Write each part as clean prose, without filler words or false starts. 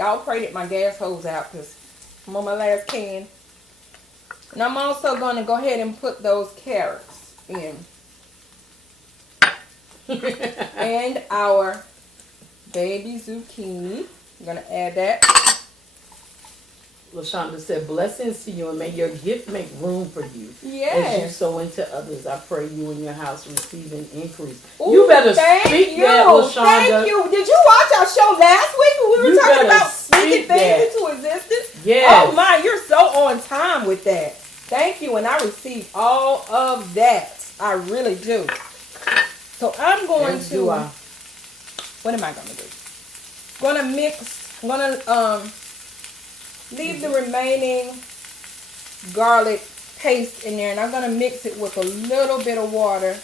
Y'all pray that my gas hose out because I'm on my last can. And I'm also going to go ahead and put those carrots in. And our baby zucchini. I'm going to add that. LaShonda said, blessings to you and may your gift make room for you. Yes. As you sow into others, I pray you and your house receive an increase. Ooh, you better speak that, LaShonda. Thank you. Did you watch our show last week when we were talking about speaking things into existence? Yes. Oh my, you're so on time with that. Thank you. And I received all of that. I really do. So I'm going to, what am I going to do? I'm going to leave the remaining garlic paste in there, and I'm going to mix it with a little bit of water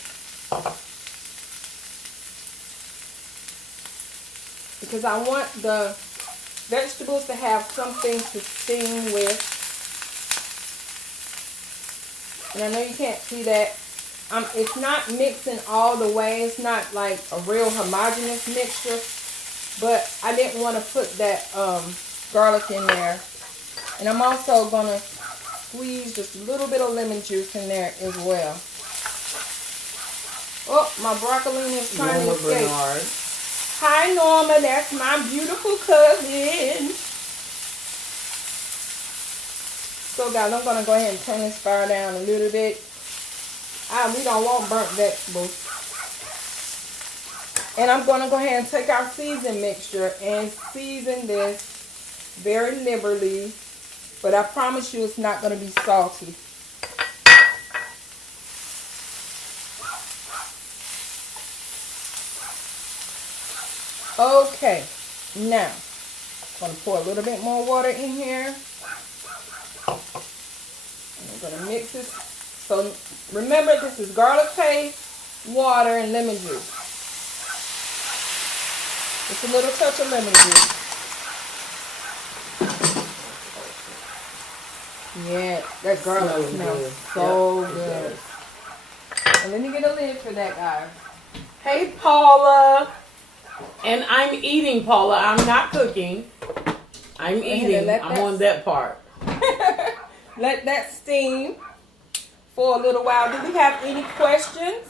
because I want the vegetables to have something to sing with. And I know you can't see that. It's not mixing all the way. It's not like a real homogeneous mixture, but I didn't want to put that garlic in there. And I'm also going to squeeze just a little bit of lemon juice in there as well. Oh, my broccolini is trying to escape. Bernard. Hi, Norma. That's my beautiful cousin. So, guys, I'm going to go ahead and turn this fire down a little bit. We don't want burnt vegetables. And I'm going to go ahead and take our season mixture and season this very liberally. But I promise you it's not going to be salty. Okay. Now, I'm going to pour a little bit more water in here. And I'm going to mix this. So, remember, this is garlic paste, water, and lemon juice. Just a little touch of lemon juice. Yeah, that garlic smells so good. And let me get a lid for that, guys. Hey, Paula. And I'm eating, Paula. I'm not cooking. I'm eating. I'm on that part. Let that steam for a little while. Do we have any questions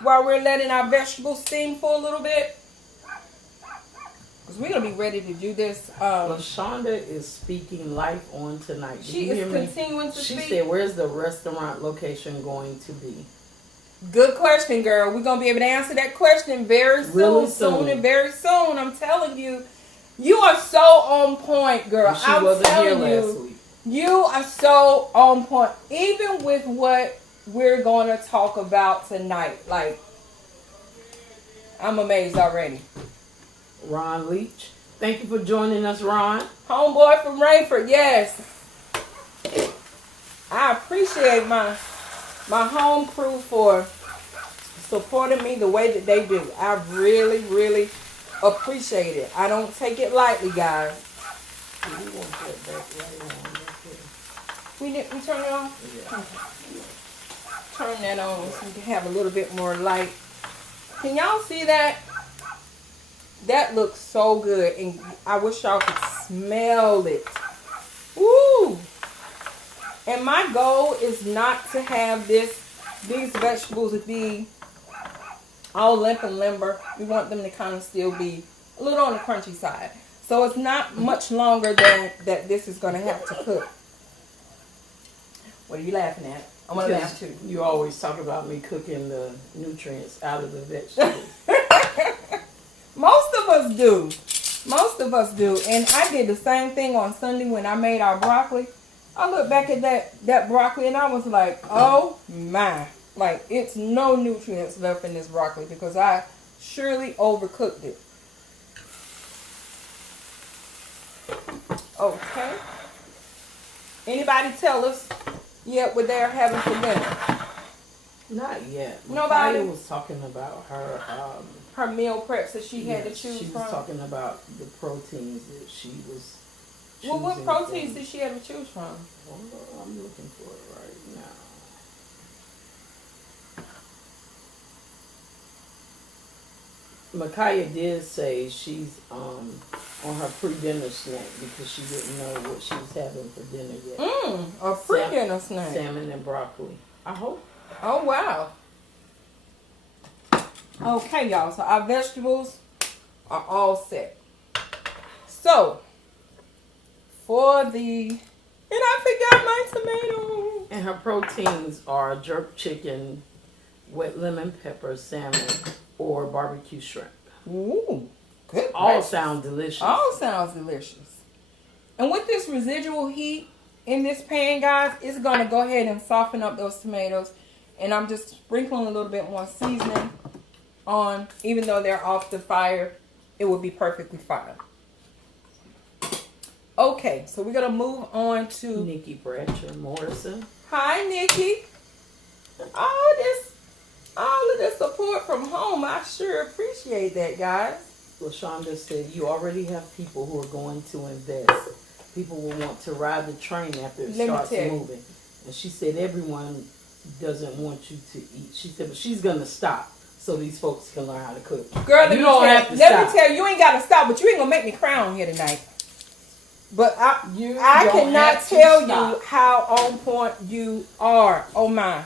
while we're letting our vegetables steam for a little bit? Because we're going to be ready to do this. LaShonda is speaking life on tonight. She is continuing to speak. She said, where's the restaurant location going to be? Good question, girl. We're going to be able to answer that question very soon. Really soon. And very soon. I'm telling you. You are so on point, girl. She wasn't here last week. You are so on point. Even with what we're going to talk about tonight. Like, I'm amazed already. Ron Leach. Thank you for joining us, Ron. Homeboy from Rainford, yes. I appreciate my home crew for supporting me the way that they do. I really, really appreciate it. I don't take it lightly, guys. We want that back right on. We turn it on? Yeah. Okay. Turn that on so we can have a little bit more light. Can y'all see that? That looks so good, and I wish y'all could smell it. Woo! And my goal is not to have these vegetables be all limp and limber. We want them to kind of still be a little on the crunchy side. So it's not much longer than that this is going to have to cook. What are you laughing at? I'm going to laugh too. You always talk about me cooking the nutrients out of the vegetables. Most of us do. Most of us do. And I did the same thing on Sunday when I made our broccoli. I looked back at that broccoli and I was like, oh my. Like, it's no nutrients left in this broccoli because I surely overcooked it. Okay. Anybody tell us yet what they're having for dinner? Not yet. Nobody? Micaiah was talking about her meal preps that she had to choose from. She was talking about the proteins that she was choosing. Well, what proteins did she have to choose from? Well, I'm looking for it right now. Micaiah did say she's on her pre-dinner snack because she didn't know what she was having for dinner yet. A pre-dinner snack. Salmon and broccoli. I hope. Oh, wow. Okay, y'all. So our vegetables are all set. So, for the... And I forgot my tomato. And her proteins are jerk chicken, wet lemon pepper, salmon, or barbecue shrimp. Ooh. Good. All sound delicious. All sounds delicious. And with this residual heat in this pan, guys, it's going to go ahead and soften up those tomatoes. And I'm just sprinkling a little bit more seasoning on. Even though they're off the fire, it will be perfectly fine. Okay, so we're going to move on to... Nikki Bratcher Morrison. Hi, Nikki. All of this support from home. I sure appreciate that, guys. LaShonda said, you already have people who are going to invest. People will want to ride the train after it starts moving. And she said, everyone doesn't want you to eat. She said, but she's going to stop so these folks can learn how to cook. Girl, let me tell you, you ain't got to stop, but you ain't going to make me cry on here tonight. But I cannot tell you how on point you are. Oh, my.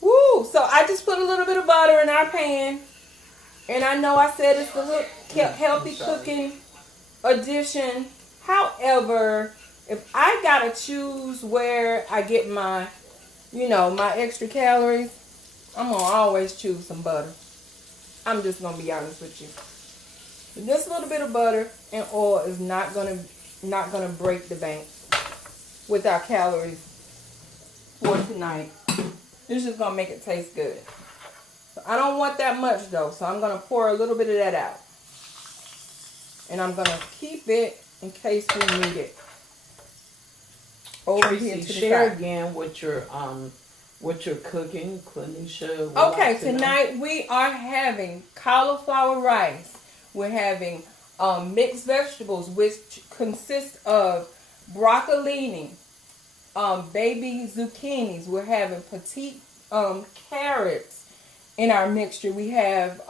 Woo. So I just put a little bit of butter in our pan. And I know I said it's a little healthy cooking addition. However, if I gotta choose where I get my, my extra calories, I'm gonna always choose some butter. I'm just gonna be honest with you. This little bit of butter and oil is not gonna break the bank with our calories for tonight. It's just gonna make it taste good. I don't want that much though, so I'm going to pour a little bit of that out. And I'm going to keep it in case we need it. Over here to the share side. Again what you're cooking, Quenisha. Okay, tonight we are having cauliflower rice. We're having mixed vegetables, which consist of broccolini, baby zucchinis. We're having petite carrots. In our mixture, we have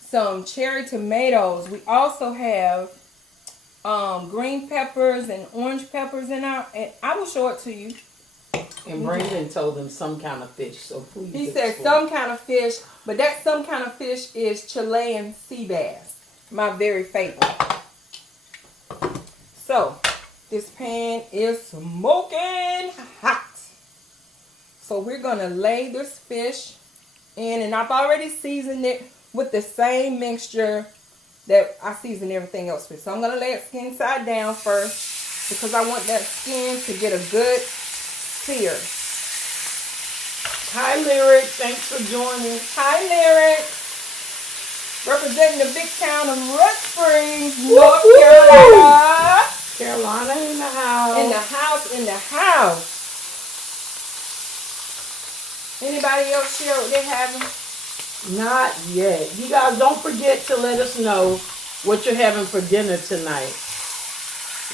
some cherry tomatoes. We also have green peppers and orange peppers in our. And I will show it to you. And Brandon told them some kind of fish, so please. He said some kind of fish, but that some kind of fish is Chilean sea bass, my very favorite. So this pan is smoking hot. So we're gonna lay this fish in, and I've already seasoned it with the same mixture that I season everything else with. So I'm going to lay it skin side down first because I want that skin to get a good sear. Hi, Lyric. Thanks for joining. Hi, Lyric. Representing the big town of Rock Springs, North Carolina. Carolina in the house. In the house. Anybody else share what they're having? Not yet. You guys don't forget to let us know what you're having for dinner tonight.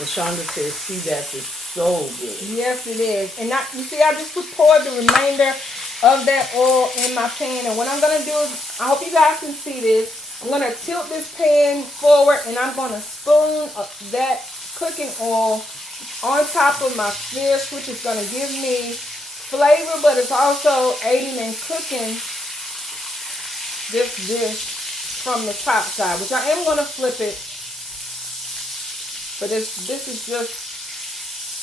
LaShonda says, see, that is so good. Yes, it is. And you see, I just poured the remainder of that oil in my pan. And what I'm going to do is, I hope you guys can see this. I'm going to tilt this pan forward and I'm going to spoon that cooking oil on top of my fish, which is going to give me flavor, but it's also aiding in cooking this dish from the top side, which I am going to flip it. But this is just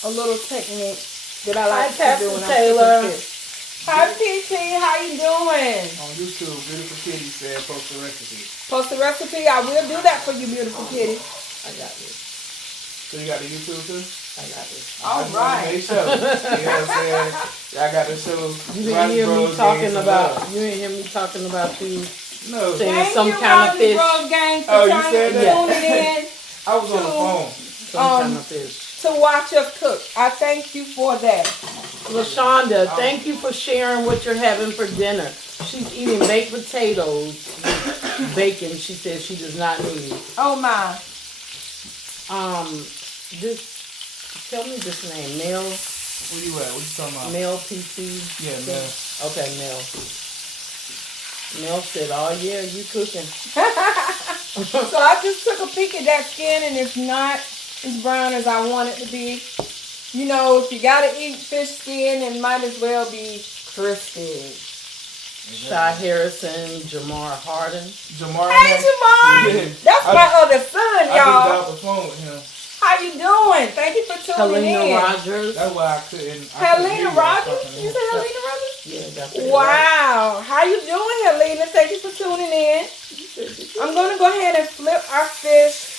a little technique that I like to do when I'm cooking fish. Hi, PT. How you doing? On YouTube, Beautiful Kitty said post the recipe. Post the recipe. I will do that for you, Beautiful Kitty. I got this. So you got the YouTube too? I got this. All right. You know what I'm saying? Y'all got the show. You didn't hear me talking about. You didn't hear me talking about you. No. Thank some you, kind of fish. Bros Gang, for Oh, you trying said to that? tune it in. I was on the phone. Some kind of fish. To watch us cook. I thank you for that. LaShonda, thank you for sharing what you're having for dinner. She's eating baked potatoes, bacon. She says she does not need. Oh my. Tell me this name, Mel. Where you at? What you talking about? Mel PC. Yeah, Mel. Okay, Mel. Mel said, "Oh yeah, you cooking." So I just took a peek at that skin, and it's not as brown as I want it to be. You know, if you gotta eat fish skin, it might as well be crispy. Shy Harrison, Jamar Harden. Jamar. Hey, Jamar! That's my other son, I just y'all. got off the phone with him. How you doing? Thank you for tuning in. Helena Rogers. That's why I couldn't. Helena Rogers? You say Helena Rogers? Yeah, that's it. Wow. How you doing, Helena? Thank you for tuning in. I'm going to go ahead and flip our fish.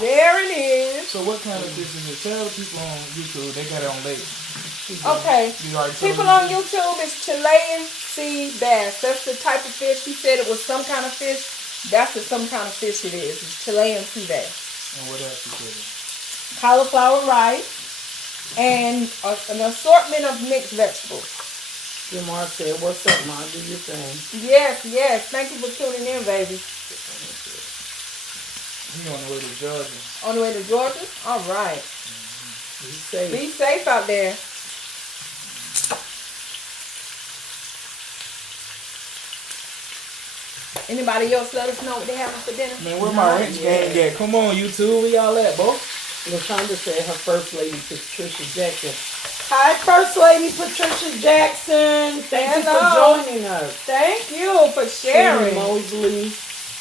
There it is. So what kind of fish is it? Tell the people on YouTube. They got it on late. Okay. People on YouTube, it's Chilean sea bass. That's the type of fish. He said it was some kind of fish. That's some kind of fish it is. It's Chilean sea bass. And what else you said? Cauliflower rice and an assortment of mixed vegetables. Jamar said, "What's up, Mom? Do your thing." Yes, yes. Thank you for tuning in, baby. He on the way to Georgia. On the way to Georgia? All right. Be safe. Be safe out there. Anybody else let us know what they having for dinner? Man, where my wrench gang at? Come on, YouTube. Where y'all at, bro? LaShonda said her first lady, Patricia Jackson. Hi, First Lady Patricia Jackson. Thank you for joining us. Thank you for sharing. Mosley.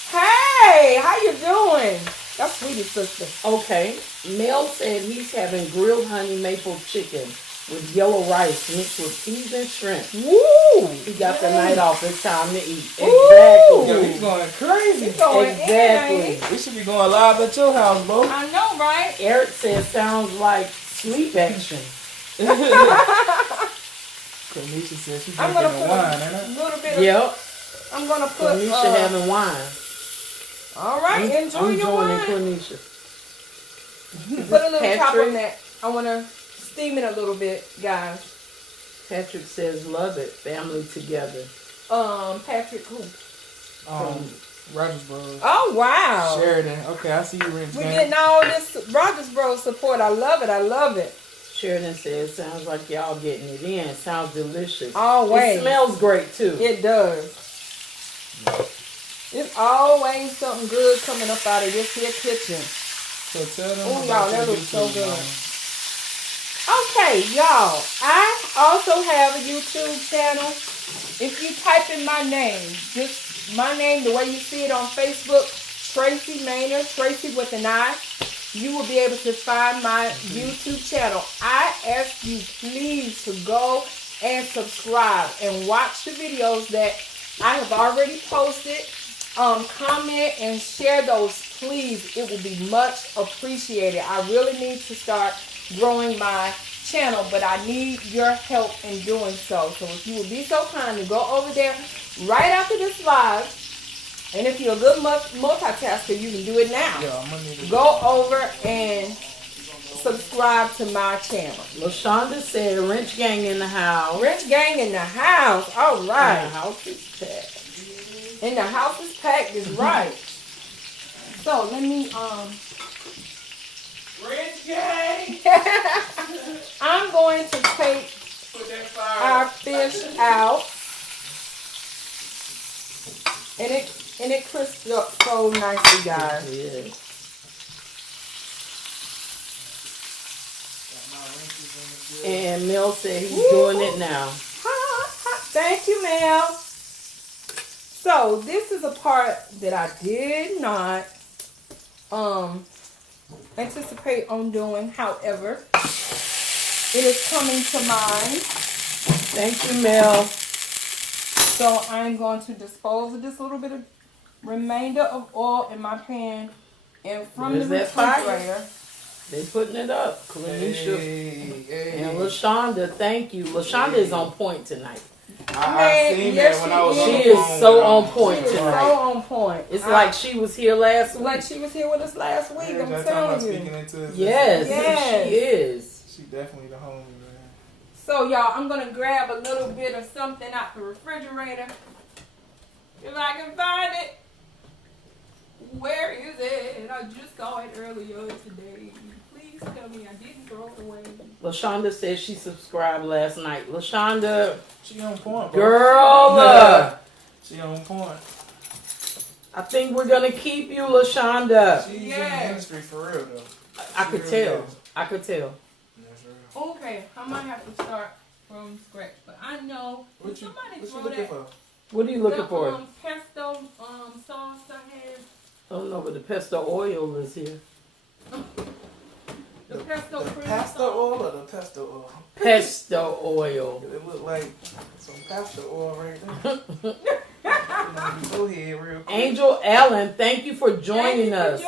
Hey, how you doing? That's sweetie sister. Okay. Mel said he's having grilled honey maple chicken with yellow rice mixed with peas and shrimp. Woo! He got the night off. It's time to eat. Ooh. Yo, Exactly. he's going crazy. He's going Exactly. in, ain't We should be going live at your house, bro. he? I know, right? Eric said sounds like sleep action. Kanisha said she's I'm drinking gonna the put wine, a ain't it? little bit of. Yep. I'm gonna put. Cornisha having wine. All right, enjoy I'm your joining wine. Cornisha. Put a little top Patrick? on that. I wanna steam it a little bit, guys. Patrick says love it. Family together. Patrick, who? Rogersbros. Oh wow. Sheridan. Okay, I see you, Wrench We gang. getting all this Rogersbros support. I love it. I love it. Sheridan says sounds like y'all getting it in. Sounds delicious. Always. It smells great too. It does. It's always something good coming up out of this here kitchen. So tell them. Oh, about y'all, that your looks so YouTube, good. man. Okay, y'all. I also have a YouTube channel. If you type in my name, just my name, the way you see it on Facebook, Tracy Maynard, Tracy with an I, you will be able to find my YouTube channel. I ask you please to go and subscribe and watch the videos that I have already posted. Comment and share those, please. It will be much appreciated. I really need to start growing my channel, but I need your help in doing so. So if you would be so kind to go over there right after this live, and if you're a good multitasker, you can do it now. Yeah, I'm gonna need to Go over and subscribe to my channel. LaShonda said Wrench Gang in the house. Rich Gang in the house. All And right. the house is packed. And the house is packed is right. So let me Wrench gang. I'm going to take Put that fire. our fish out. And it crisps up so nicely, guys. Yeah. And Mel said he's doing it now. Thank you, Mel. So this is a part that I did not anticipate on doing. However, it is coming to mind. Thank you, Mel. So I'm going to dispose of this little bit of remainder of oil in my pan and from There's the that fire. refrigerator. They putting it up. Cornisha Hey. and LaShonda, thank you. LaShonda is on point tonight. I seen Yes, that when I was she on the is phone so with on her. point She is tonight. so on point. It's like she was here last week. like she was here with us last week. Yeah, I'm that time I was telling speaking you. into his Yes, Yes. she is. She definitely the homie, man. So y'all, I'm gonna grab a little bit of something out the refrigerator. If I can find it. Where is it? I just saw it earlier today. Please tell me I didn't throw microwave. LaShonda said she subscribed last night. LaShonda, She on point, bro. girl, She on point. I think we're gonna keep you, LaShonda. She's in Yes. the industry for real though. I She could really tell. is. I could tell. That's real. Okay, I might have to start from scratch, but I know. What you somebody throw looking that for? What are you looking for? Pesto sauce I had. I don't know, but the pesto oil is here. The pesto The cream pasta sauce. oil or the pesto oil? Pesto oil. It look like some pasta oil right there. Go ahead real quick. Angel Allen, thank you for joining us.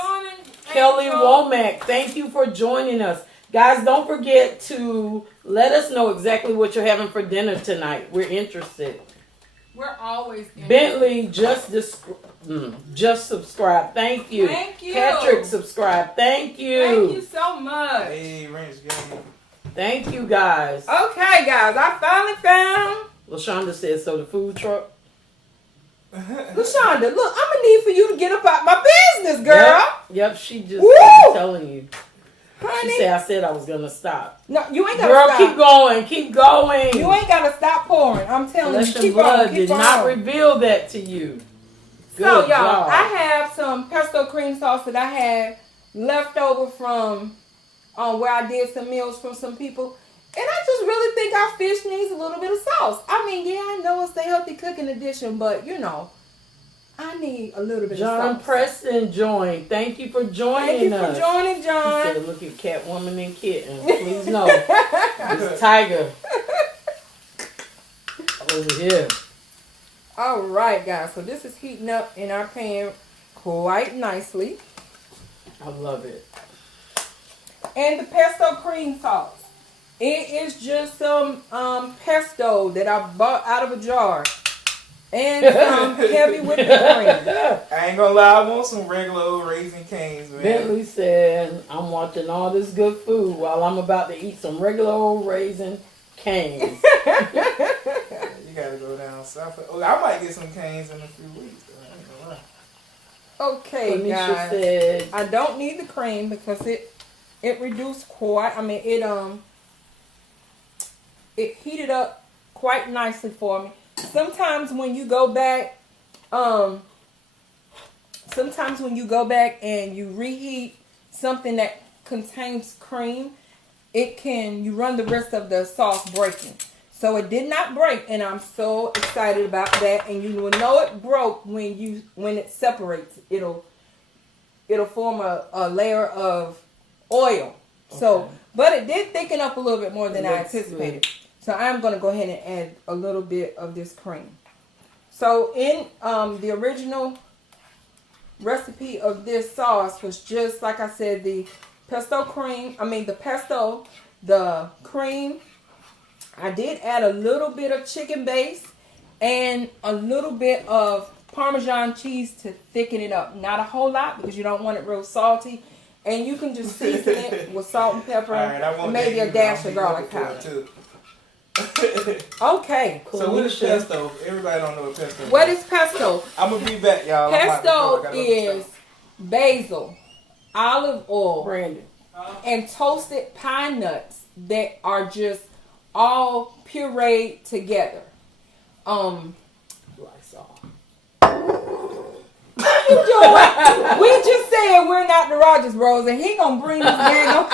Kelly Womack, thank you for joining us. Guys, don't forget to let us know exactly what you're having for dinner tonight. We're interested. We're always Bentley just subscribed. Thank you. Thank you. Patrick subscribed. Thank you. Thank you so much. Hey, Ranch Gang. Thank you, guys. Okay, guys, I finally found. LaShonda said, so the food truck. LaShonda, look, I'm gonna need for you to get up out my business, girl. Yep, she just Woo! telling you. Honey. She said, I said I was going to stop. No, you ain't gotta Girl, stop. keep going. Keep going. You ain't gotta stop pouring. I'm telling Flesh you, and keep blood on, did keep not on. reveal that to you. Good So, y'all, job. I have some pesto cream sauce that I had left over from where I did some meals from some people. And I just really think our fish needs a little bit of sauce. I mean, yeah, I know it's the healthy cooking edition, but, you know, I need a little bit John of sauce. Preston joined. Thank you for joining Thank you for us. joining, He John. said, look at Catwoman and Kitten. Please know. It's Tiger. Over here. All right, guys. So this is heating up in our pan quite nicely. I love it. And the pesto cream sauce. It is just some pesto that I bought out of a jar. And some heavy whipping cream. I ain't gonna lie, I want some regular old Raisin Canes, man. Bentley said, I'm watching all this good food while I'm about to eat some regular old Raisin Canes. You gotta go down south. Oh, I might get some canes in a few weeks. Though. I ain't gonna lie. Okay, Tanisha guys. said, I don't need the cream because it reduced quite. I mean, it heated up quite nicely for me. Sometimes when you go back, and you reheat something that contains cream, you run the risk of the sauce breaking. So it did not break, and I'm so excited about that. And you will know it broke when it separates. It'll form a layer of oil. Okay. So, but it did thicken up a little bit more than I anticipated. Good. So I'm going to go ahead and add a little bit of this cream. So in the original recipe of this sauce was just, like I said, the cream. I did add a little bit of chicken base and a little bit of Parmesan cheese to thicken it up. Not a whole lot because you don't want it real salty. And you can just season it with salt and pepper and maybe a dash of garlic powder. Okay. Cool. So what is pesto? Everybody don't know what pesto is. What is pesto? I'm going to be back, y'all. Pesto is basil, olive oil, and toasted pine nuts that are just all pureed together. Lysol. How you doing? We just said we're not the Rogersbros, and he gonna bring this dang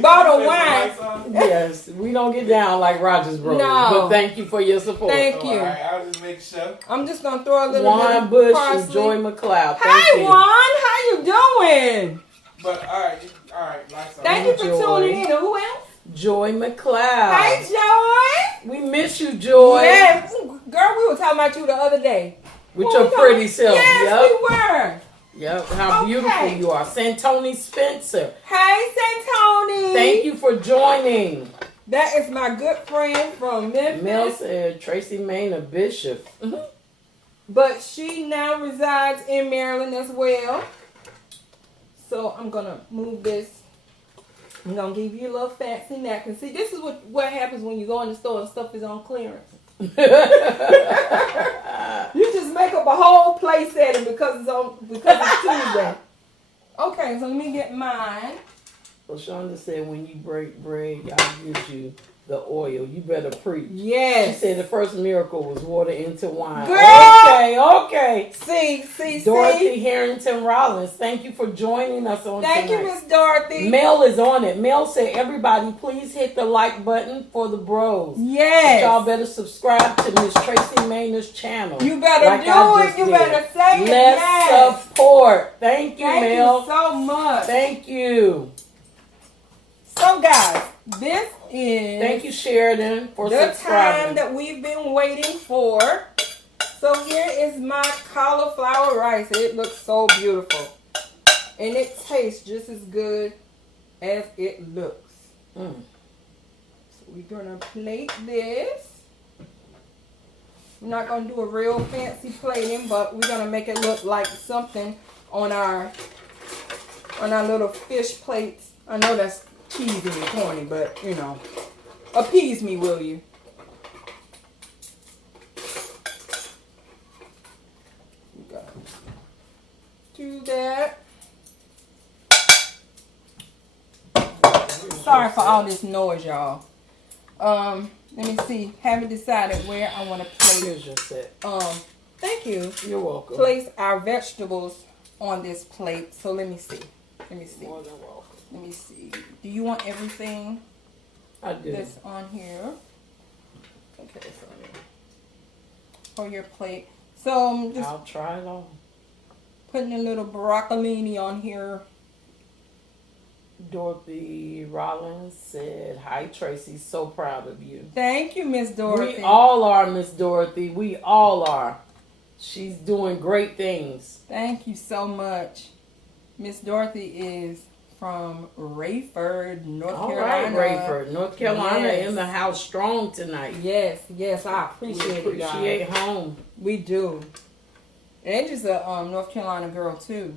bottle of wine. Yes, we don't get down like Rogersbros. No. But thank you for your support. Thank you. All right, I'll just make sure. I'm just gonna throw a little Juan bit of Bush parsley. and Joy McLeod. Hey, Juan, how you doing? But all right, nice. Thank you for tuning in. Who else? Joy McLeod. Hey, Joy. We miss you, Joy. Yeah, girl, we were talking about you the other day. With your pretty self. Yes, yep. we were. Yep, how beautiful you are. Santoni Spencer. Hey, Santoni. Thank you for joining. That is my good friend from Memphis. Mel said Tracy Maynard Bishop. Mm-hmm. But she now resides in Maryland as well. So I'm going to move this. I'm going to give you a little fancy napkin. See, this is what happens when you go in the store and stuff is on clearance. You just make up a whole place setting because it's Tuesday. Okay, so let me get mine. So Shonda said when you break bread, God gives you the oil. You better preach. Yes. She said the first miracle was water into wine. Girl! Okay. See. Dorothy Harrington Rollins, thank you for joining us on Thank tonight. you, Miss Dorothy. Mel is on it. Mel said, everybody, please hit the like button for the bros. Yes. But y'all better subscribe to Miss Tracy Maynard's channel. You better do it. You better say it. Let's support. Thank you, Mel. Thank you so much. Thank you. So, guys, this is... Thank you, Sheridan, for the subscribing. time that we've been waiting for. So here is my cauliflower rice. It looks so beautiful. And it tastes just as good as it looks. So we're going to plate this. We're not going to do a real fancy plating, but we're going to make it look like something on our little fish plates. I know that's cheesy and corny, but you know, appease me, will you? You gotta do that. Sorry for all this noise, y'all. Let me see. Haven't decided where I want to place. Here's your set. Thank you. You're welcome. Place our vegetables on this plate. So let me see. More than welcome. Let me see. Do you want everything I do. that's on here? Okay, so for your plate. So I'm just I'll try it on. putting a little broccolini on here. Dorothy Rollins said, hi, Tracy. So proud of you. Thank you, Miss Dorothy. We all are, Miss Dorothy. We all are. She's doing great things. Thank you so much. Miss Dorothy is from Rayford, North Carolina. All right, Rayford, North Carolina, Yes. in the house strong tonight. Yes, I appreciate it, guys. Appreciate home. We do. And just a North Carolina girl too.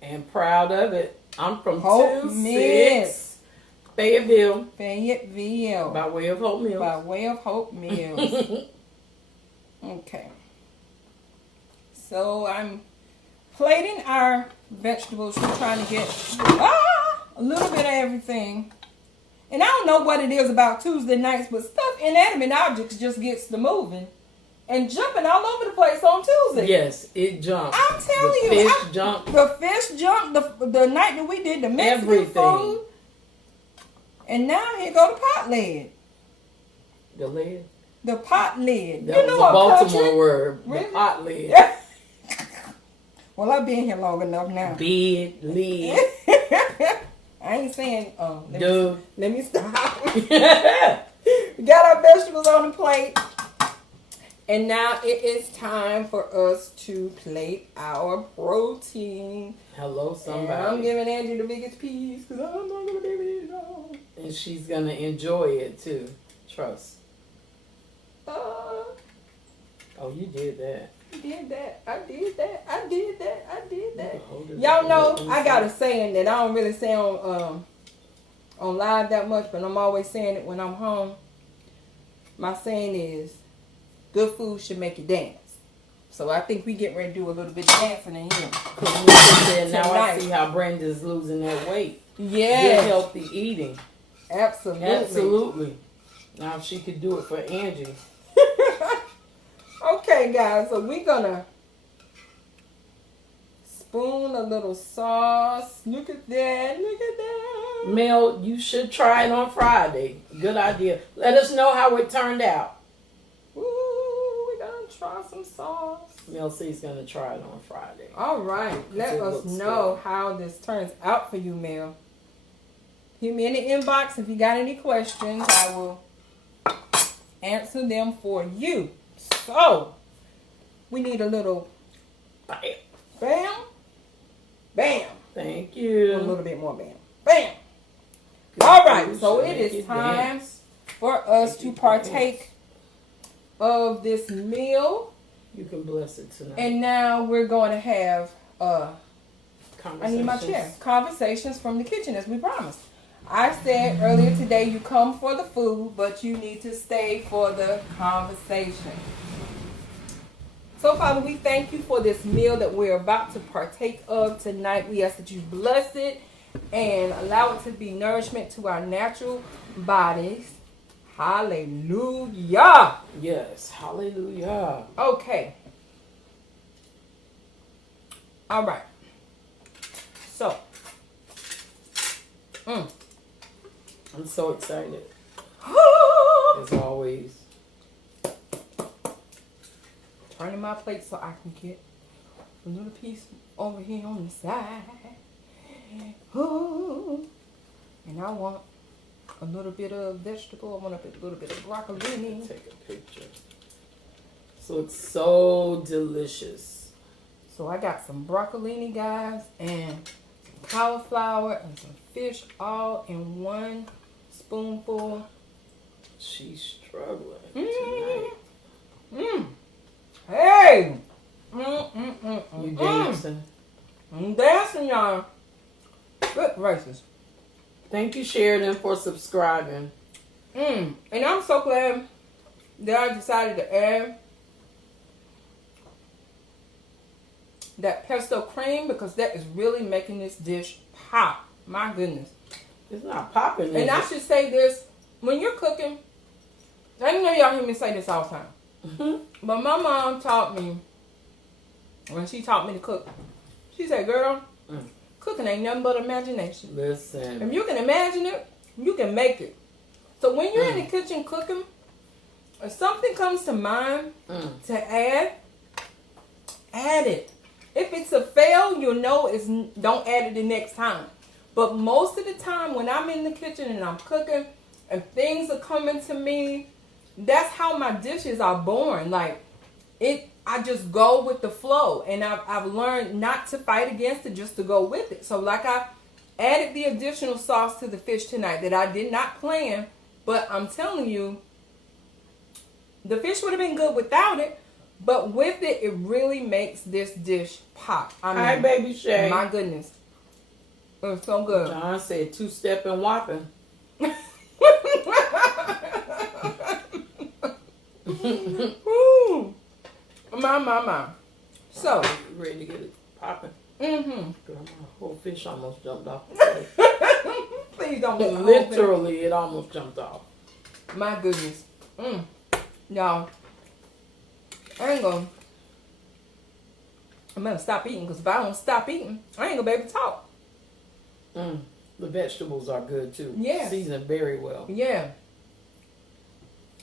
And proud of it. I'm from Hope 26 Fayetteville. Fayetteville. By way of Hope Mills. By way of Hope Mills. Okay. So I'm plating our vegetables. We're trying to get a little bit of everything. And I don't know what it is about Tuesday nights, but stuff, inanimate objects just gets to moving and jumping all over the place on Tuesday. Yes, it jumped. I'm telling you. The fish jumped. The fish jumped the night that we did the Mexican Everything. food. And now here go the pot lid. The lid? The pot lid. That was a Baltimore word. Really? The pot lid. Well, I've been here long enough now. Bed, lid. I ain't saying, Duh. let me stop. We got our vegetables on the plate. And now it is time for us to plate our protein. Hello, somebody. And I'm giving Angie the biggest piece because I'm not going to be able to eat it all. And she's going to enjoy it too. Trust. Oh, you did that. I did that. Hold it Y'all up know and I got a saying that I don't really say on live that much, but I'm always saying it when I'm home. My saying is, good food should make you dance. So I think we get ready to do a little bit of dancing in here. Said, now I see how Brenda's losing that weight. Yeah. Good healthy eating. Absolutely. Absolutely. Now if she could do it for Angie. Okay, guys, so we're gonna spoon a little sauce. Look at that. Mel, you should try it on Friday. Good idea. Let us know how it turned out. Ooh, we're gonna try some sauce. Mel C's gonna try it on Friday. All right, let us know how this turns out for you, Mel. Hit me in the inbox if you got any questions. I will answer them for you. So, we need a little bam, bam. Thank you. A little bit more bam, bam. All right, so it is time for us to partake of this meal. You can bless it tonight. And now we're going to have, I need my chair. Conversations from the kitchen, as we promised. I said earlier today, you come for the food, but you need to stay for the conversation. So, Father, we thank you for this meal that we're about to partake of tonight. We ask that you bless it and allow it to be nourishment to our natural bodies. Hallelujah. Yes. Hallelujah. Okay. All right. So, I'm so excited. As always. Turning my plate so I can get a little piece over here on the side. Ooh. And I want a little bit of vegetable. I want a little bit of broccolini. Take a picture. So it's so delicious. So I got some broccolini, guys, and cauliflower and some fish all in one spoonful. She's struggling tonight. Hey! You dancing? I'm dancing, y'all. Good gracious. Thank you, Sheridan, for subscribing. And I'm so glad that I decided to add that pesto cream because that is really making this dish pop. My goodness. It's not popping. And I should say this, when you're cooking, I know y'all hear me say this all the time. But my mom taught me, when she taught me to cook, she said, girl, cooking ain't nothing but imagination. Listen. If you can imagine it, you can make it. So when you're in the kitchen cooking, if something comes to mind to add it. If it's a fail, you'll know don't add it the next time. But most of the time when I'm in the kitchen and I'm cooking and things are coming to me, that's how my dishes are born. Like I just go with the flow, and I've learned not to fight against it, just to go with it. So like I added the additional sauce to the fish tonight that I did not plan, but I'm telling you, the fish would have been good without it, but with it, it really makes this dish pop. I mean, Hi, baby Shay. My goodness. It's so good. John said two-step and whopping. Ooh. My. So. You ready to get it popping? Girl, my whole fish almost jumped off the plate. Please don't. Literally, it almost jumped off. My goodness. Y'all. I'm gonna stop eating, because if I don't stop eating, I ain't gonna be able to talk. The vegetables are good too. Yeah. Seasoned very well. Yeah.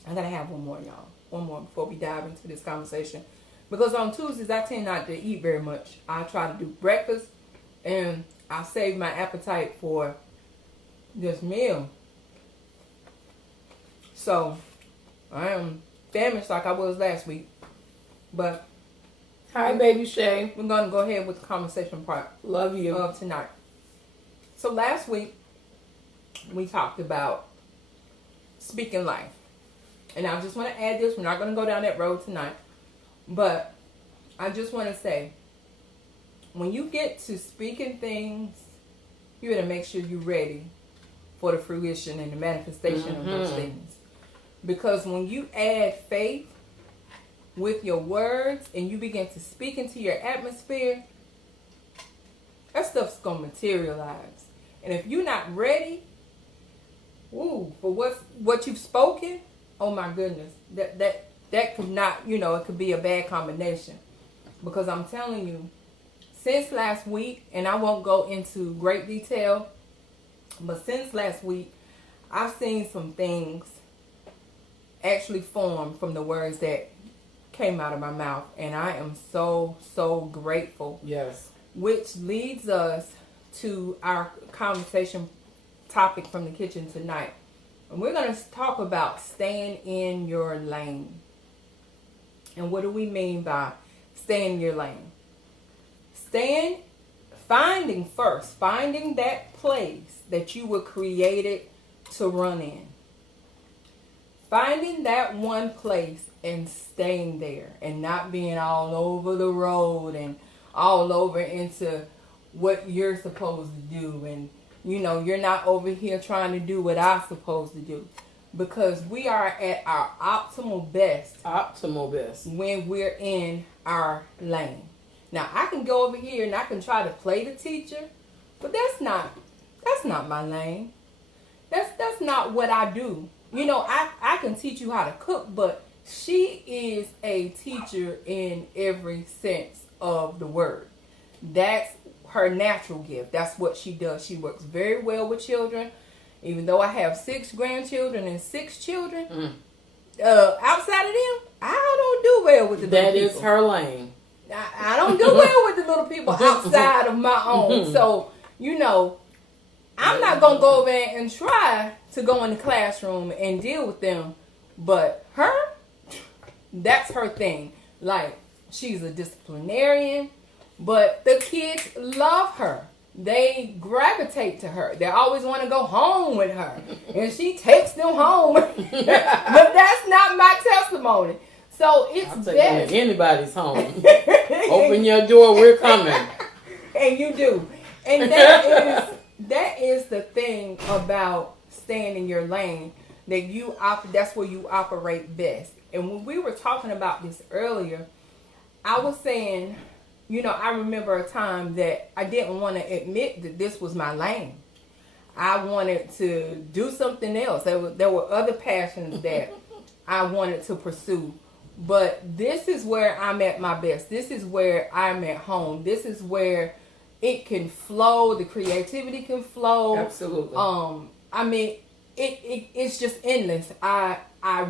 I gotta have one more, y'all. One more before we dive into this conversation. Because on Tuesdays, I tend not to eat very much. I try to do breakfast, and I save my appetite for this meal. So, I am famished like I was last week. But Hi, baby Shay. we're going to go ahead with the conversation part Love you. of tonight. So last week, we talked about speaking life. And I just want to add this. We're not going to go down that road tonight. But I just want to say, when you get to speaking things, you got to make sure you're ready for the fruition and the manifestation of those things. Because when you add faith with your words and you begin to speak into your atmosphere, that stuff's going to materialize. And if you're not ready, for what you've spoken, oh my goodness, that could not, it could be a bad combination. Because I'm telling you, since last week, and I won't go into great detail, but since last week, I've seen some things actually form from the words that came out of my mouth. And I am so, so grateful. Yes. Which leads us to our conversation topic from the kitchen tonight. And we're going to talk about staying in your lane. And what do we mean by staying in your lane? Finding that place that you were created to run in. Finding that one place and staying there and not being all over the road and all over into what you're supposed to do. And, you're not over here trying to do what I'm supposed to do. Because we are at our optimal best. When we're in our lane. Now, I can go over here and I can try to play the teacher, but that's not That's not my lane. That's not what I do. You know, I can teach you how to cook, but she is a teacher in every sense of the word. That's her natural gift. That's what she does. She works very well with children. Even though I have 6 grandchildren and 6 children, outside of them, I don't do well with the little people. That is her lane. I don't do well with the little people outside of my own. So, you know, I'm not going to go over there and try to go in the classroom and deal with them. But her, that's her thing. Like, she's a disciplinarian, but the kids love her. They gravitate to her. They always want to go home with her. And she takes them home. But that's not my testimony. So it's I'll take best. anybody's home. Open your door, we're coming. And you do. And that is the thing about staying in your lane. That's where you operate best. And when we were talking about this earlier, I was saying, you know, I remember a time that I didn't want to admit that this was my lane. I wanted to do something else. There were other passions that I wanted to pursue. But this is where I'm at my best. This is where I'm at home. This is where it can flow. The creativity can flow. Absolutely. I mean, it's just endless. I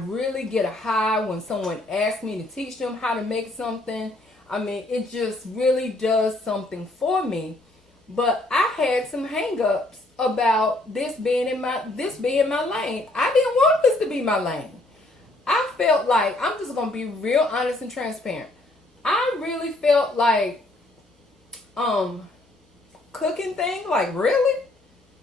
really get a high when someone asks me to teach them how to make something. I mean, it just really does something for me. But I had some hang-ups about this being my lane. I didn't want this to be my lane. I felt like, I'm just going to be real honest and transparent. I really felt like cooking thing, like, really?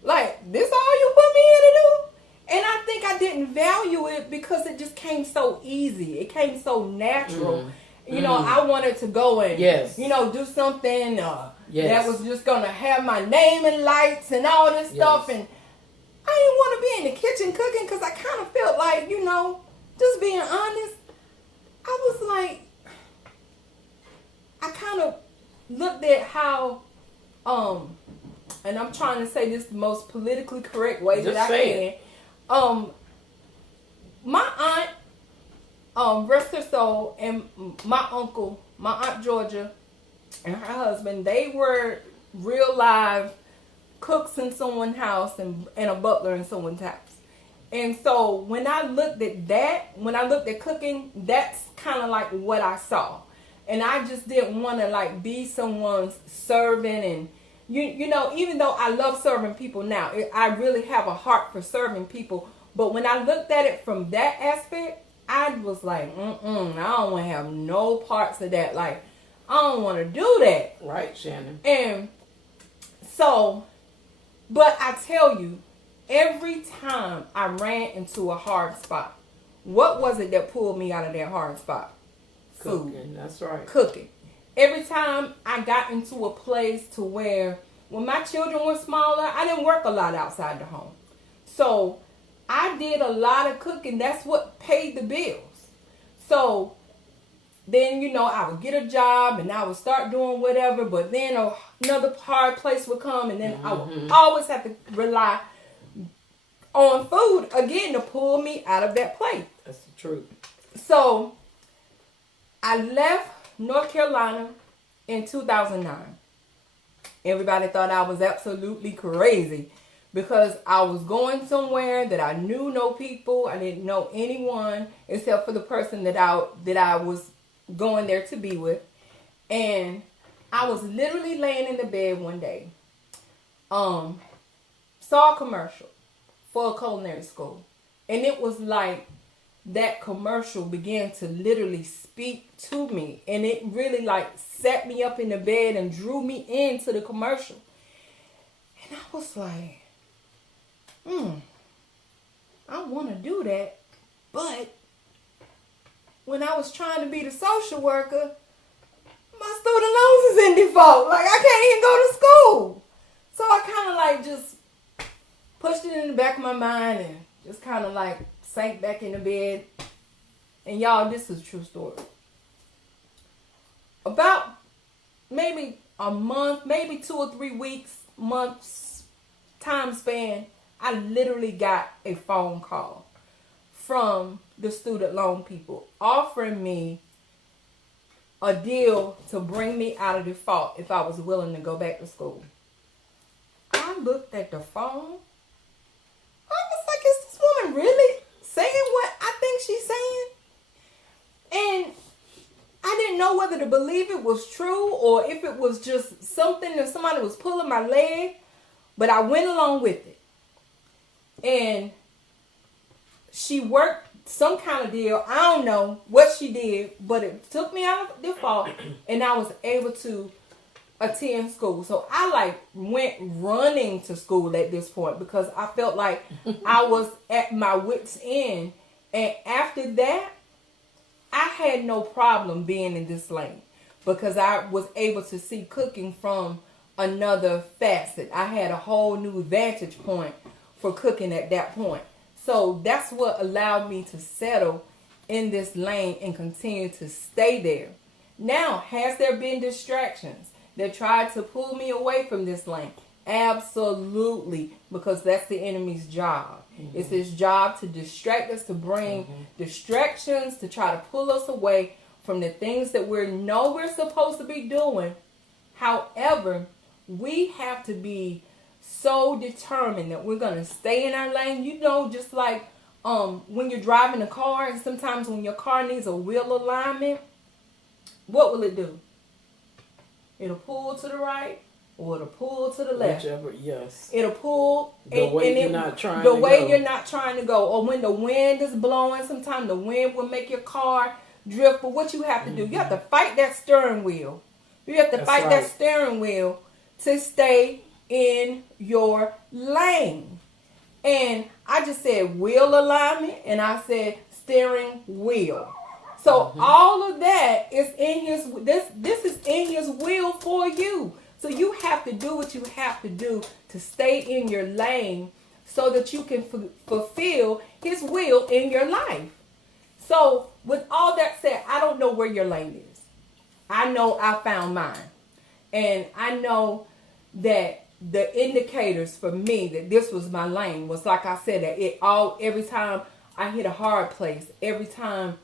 Like, this all you put me in to do? And I think I didn't value it because it just came so easy. It came so natural. You know, I wanted to go and, you know, do something that was just going to have my name in lights and all this stuff. And I didn't want to be in the kitchen cooking because I kind of felt like, you know, just being honest, I was like, I kind of looked at how, and I'm trying to say this the most politically correct way that I can. My aunt, rest her soul, and my uncle, my Aunt Georgia, and her husband, they were real live cooks in someone's house and a butler in someone's house. And so when I looked at that, when I looked at cooking, that's kind of like what I saw. And I just didn't want to like be someone's servant. And you know, even though I love serving people now, I really have a heart for serving people. But when I looked at it from that aspect, I was like, I don't want to have no parts of that. Like, I don't want to do that. Right, Shannon. And so, but I tell you, every time I ran into a hard spot, what was it that pulled me out of that hard spot? Food. Cooking, that's right. Cooking. Every time I got into a place to where, when my children were smaller, I didn't work a lot outside the home. So, I did a lot of cooking. That's what paid the bills. So, then, you know, I would get a job and I would start doing whatever, but then another hard place would come and then I would always have to rely on food again to pull me out of that place. That's the truth. So, I left North Carolina in 2009. Everybody thought I was absolutely crazy because I was going somewhere that I knew no people. I didn't know anyone except for the person that I was going there to be with. And I was literally laying in the bed one day. Saw a commercial for a culinary school. And it was like that commercial began to literally speak to me. And it really like sat me up in the bed and drew me into the commercial. And I was like, I want to do that. But when I was trying to be the social worker, my student loans is in default. Like, I can't even go to school. So I kind of like just pushed it in the back of my mind and just kind of like sank back in the bed. And y'all, this is a true story. About maybe a month, maybe 2 or 3 months time span, I literally got a phone call from the student loan people offering me a deal to bring me out of default if I was willing to go back to school. I looked at the phone. I was like, is this woman really saying what I think she's saying? And I didn't know whether to believe it was true or if it was just something that somebody was pulling my leg. But I went along with it. And she worked some kind of deal. I don't know what she did, but it took me out of default and I was able to attend school. So I went running to school at this point because I felt like I was at my wit's end. And after that, I had no problem being in this lane because I was able to see cooking from another facet. I had a whole new vantage point for cooking at that point. So that's what allowed me to settle in this lane and continue to stay there. Now, has there been distractions that tried to pull me away from this lane? Absolutely, because that's the enemy's job. Mm-hmm. It's his job to distract us, to bring distractions, to try to pull us away from the things that we know we're supposed to be doing. However, we have to be so determined that we're going to stay in our lane. You know, just like when you're driving a car, and sometimes when your car needs a wheel alignment, what will it do? It'll pull to the right or it'll pull to the left. Whichever, yes. It'll pull the way you're not trying to go. You're not trying to go. Or when the wind is blowing, sometimes the wind will make your car drift. But what you have to do, you have to fight that steering wheel. You have to fight that steering wheel to stay in your lane. And I just said wheel alignment and I said steering wheel. So all of that is in his, this is in his will for you. So you have to do what you have to do to stay in your lane so that you can fulfill his will in your life. So with all that said, I don't know where your lane is. I know I found mine. And I know that the indicators for me that this was my lane was, like I said, that every time I hit a hard place, every time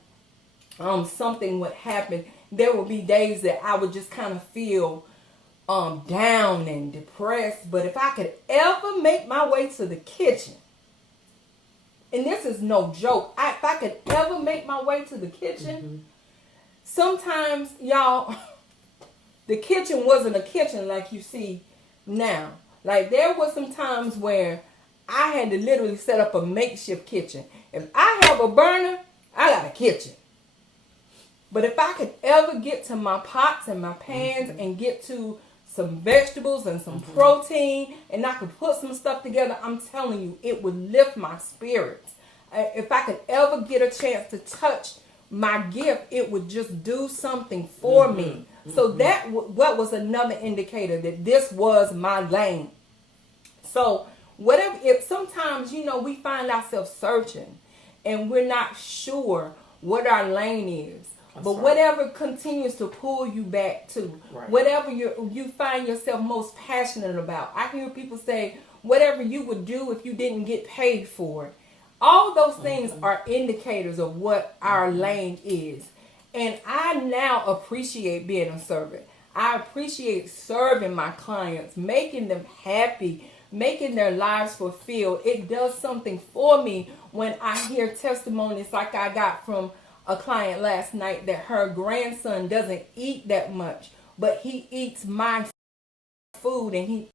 something would happen, there would be days that I would just kind of feel down and depressed. But if I could ever make my way to the kitchen, and this is no joke, if I could ever make my way to the kitchen, sometimes, y'all, the kitchen wasn't a kitchen like you see now. Like, there was some times where I had to literally set up a makeshift kitchen. If I have a burner, I got a kitchen. But if I could ever get to my pots and my pans and get to some vegetables and some protein, and I could put some stuff together, I'm telling you, it would lift my spirits. If I could ever get a chance to touch my gift, it would just do something for me. So that what was another indicator that this was my lane. So whatever, if sometimes, you know, we find ourselves searching and we're not sure what our lane is. But whatever continues to pull you back to, whatever you find yourself most passionate about. I hear people say, whatever you would do if you didn't get paid for it. All those things are indicators of what our lane is. And I now appreciate being a servant. I appreciate serving my clients, making them happy, making their lives fulfilled. It does something for me when I hear testimonies like I got from a client last night that her grandson doesn't eat that much, but he eats my food and he